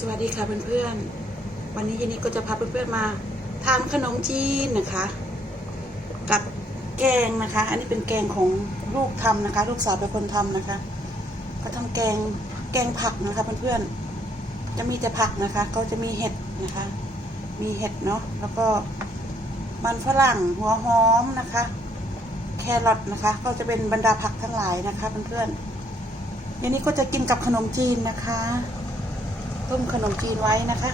สวัสดีค่ะเพื่อนๆ วันนี้ยินนี้ก็จะพาเพื่อนๆมาทำขนมจีนนะคะ กับแกงนะคะ อันนี้เป็นแกงของลูกทำนะคะ ลูกสาวเป็นคนทำนะคะ ก็ทำแกงแกงผักนะคะเพื่อนๆ จะมีแต่ผักนะคะ ก็จะมีเห็ดนะคะ มีเห็ดเนาะ แล้วก็มันฝรั่งหัวหอมนะคะ แครอทนะคะ ก็จะเป็นบรรดาผักทั้งหลายนะคะเพื่อนๆยันนี้ก็จะกินกับขนมจีนนะคะ ต้มขนมจีนไว้นะคะ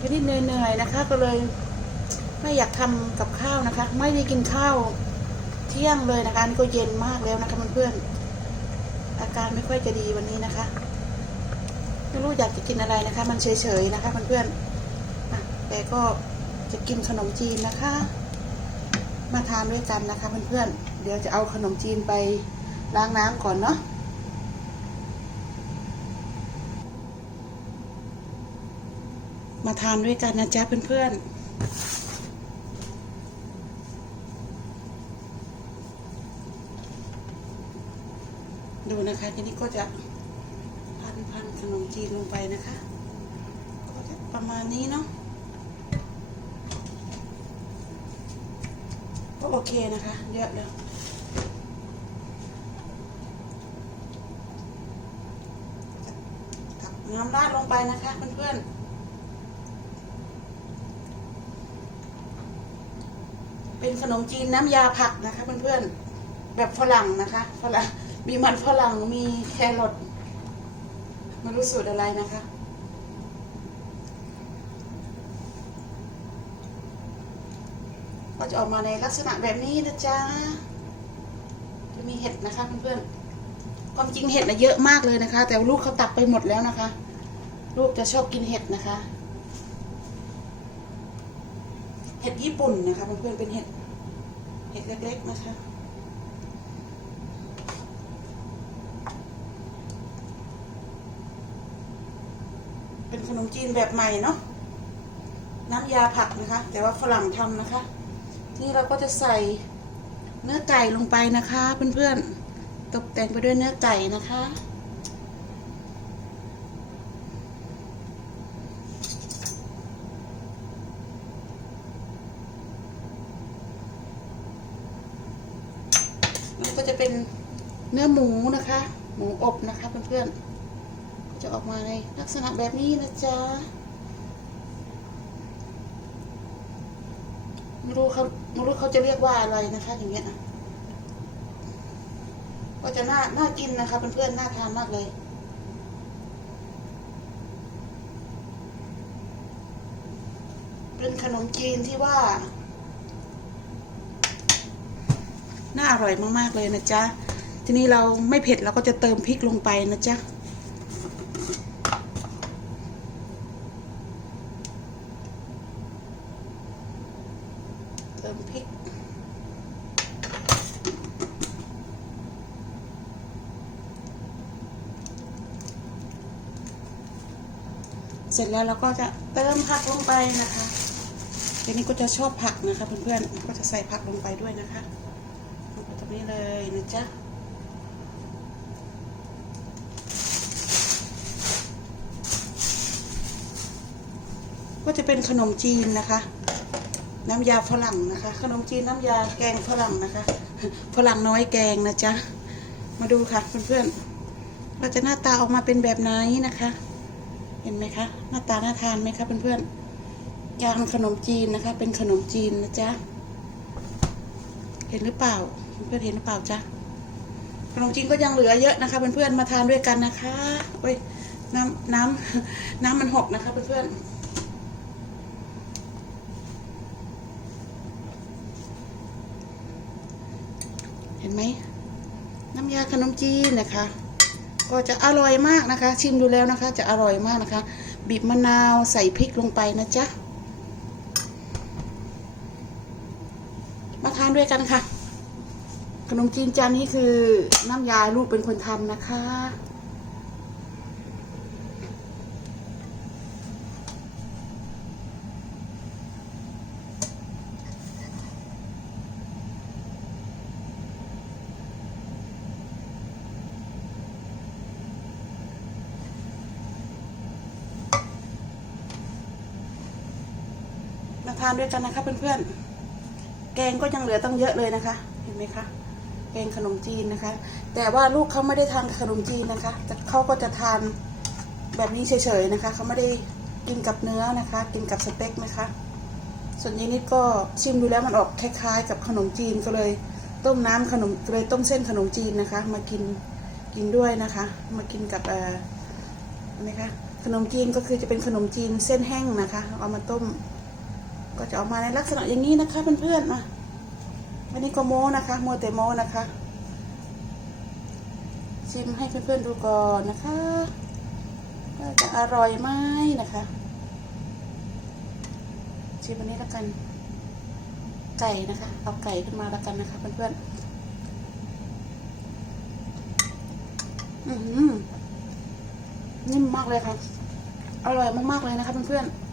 ทีนี้เหนื่อยๆนะคะ ก็เลยไม่อยากทำกับข้าวนะคะ ไม่ได้กินข้าวเที่ยงเลยนะคะนี่ก็เย็นมากแล้วนะคะเพื่อนๆอาการไม่ค่อยจะดีวันนี้นะคะไม่รู้อยากจะกินอะไรนะคะ มันเฉยๆนะคะเพื่อนๆแต่ก็จะกินขนมจีนนะคะ มาทานด้วยกันนะคะเพื่อนๆเดี๋ยวจะเอาขนมจีนไป ล้างน้ำก่อนเนาะมาทานด้วยกันนะจ๊ะเพื่อนๆดูนะคะทีนี้ก็จะพันพันขนมจีนลงไปนะคะ ก็จะประมาณนี้เนาะก็โอเคนะคะ เยอะแล้วตัก น้ำราดลงไปนะคะเพื่อนๆ เป็นขนมจีนน้ำยาผักนะคะเพื่อนๆ แบบฝรั่งนะคะฝรั่งมีมันฝรั่งมีแครอทไมารู้สูตรอะไรนะคะก็จะออกมาในลักษณะแบบนี้นะจ๊ะจะมีเห็ดนะคะเพื่อนๆ ความจริงเห็ดนะเยอะมากเลยนะคะ แต่ลูกเขาตักไปหมดแล้วนะคะ ลูกจะชอบกินเห็ดนะคะ เห็ดญี่ปุ่นนะคะเพื่อนๆเป็นเห็ดเห็ดเล็ก ๆนะคะเป็นขนมจีนแบบใหม่เนาะน้ำยาผักนะคะ แต่ว่าฝรั่งทำนะคะ นี่เราก็จะใส่เนื้อไก่ลงไปนะคะเพื่อนๆ ตกแต่งไปด้วยเนื้อไก่นะคะ มันก็จะเป็นเนื้อหมูนะคะ หมูอบนะคะเพื่อนๆ ก็จะออกมาในลักษณะแบบนี้นะจ๊ะไม่รู้เขาไม่รู้เขาจะเรียกว่าอะไรนะคะอย่างเงี้ย ก็จะน่าน่ากินนะคะเพื่อนๆน่าทานมากเลยเป็นขนมจีนที่ว่า น่าอร่อยมากๆเลยนะจ๊ะ ทีนี้เราไม่เผ็ดเราก็จะเติมพริกลงไปนะจ๊ะ เติมพริก เสร็จแล้วเราก็จะเติมผักลงไปนะคะทีนี้ก็จะชอบผักนะคะเพื่อนๆ ก็จะใส่ผักลงไปด้วยนะคะก็จะนี้เลยนะจ๊ะก็จะเป็นขนมจีนนะคะ น้ำยาฝรั่งนะคะ ขนมจีนน้ำยาแกงฝรั่งนะคะฝรั่งน้อยแกงนะจ๊ะ มาดูค่ะเพื่อนๆว่าจะหน้าตาออกมาเป็นแบบไหนนะคะ เห็นไหมคะ หน้าตาน่าทานไหมคะเพื่อนๆยางขนมจีนนะคะ เป็นขนมจีนนะจ๊ะเห็นหรือเปล่า เพื่อนเห็นหรือเปล่าจ๊ะขนมจีนก็ยังเหลือเยอะนะคะ เพื่อนๆมาทานด้วยกันนะคะโอ้ยน้ำน้ำน้ำมันหกนะคะ เพื่อนๆเห็นไหมน้ำยาขนมจีนนะคะ ก็จะอร่อยมากนะคะ ชิมดูแล้วนะคะ จะอร่อยมากนะคะ บีบมะนาวใส่พริกลงไปนะจ๊ะมาทานด้วยกันค่ะ ขนมจีนจานนี้คือน้ำยาลูกเป็นคนทำนะคะ ทานด้วยกันนะคะเพื่อนๆ แกงก็ยังเหลือตั้งเยอะเลยนะคะ เห็นไหมคะ แกงขนมจีนนะคะ แต่ว่าลูกเขาไม่ได้ทานขนมจีนนะคะแต่เขาก็จะทานแบบนี้เฉยๆนะคะ เขาไม่ได้กินกับเนื้อนะคะ กินกับสเต็กนะคะ ส่วนยายนิดก็ชิมดูแล้วมันออกคล้ายๆ กับขนมจีนก็เลย ต้มน้ำขนมเลยต้มเส้นขนมจีนนะคะ มากินกินด้วยนะคะ มากินกับเอ่อนไหมคะขนมจีนก็คือจะเป็นขนมจีนเส้นแห้งนะคะ เอามาต้ม ก็จะออกมาในลักษณะอย่างนี้นะคะเพื่อนๆมาวันนี้ก็โม้นะคะโมแต่โม้นะคะ ชิมให้เพื่อนๆดูก่อนนะคะว่าจะอร่อยไหมนะคะ ชิมอันนี้แล้วกัน ไก่นะคะ เอาไก่ขึ้นมาแล้วกันนะคะ เพื่อนๆอือหือนิ่มมากเลยค่ะ อร่อยมากๆเลยนะคะเพื่อนๆ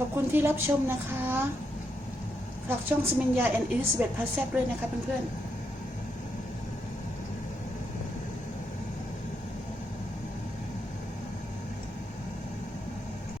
ขอบคุณที่รับชมนะคะ ฝากช่องสมิญญาแอนอิลิสเบตพาแซบด้วยนะคะเพื่อนๆ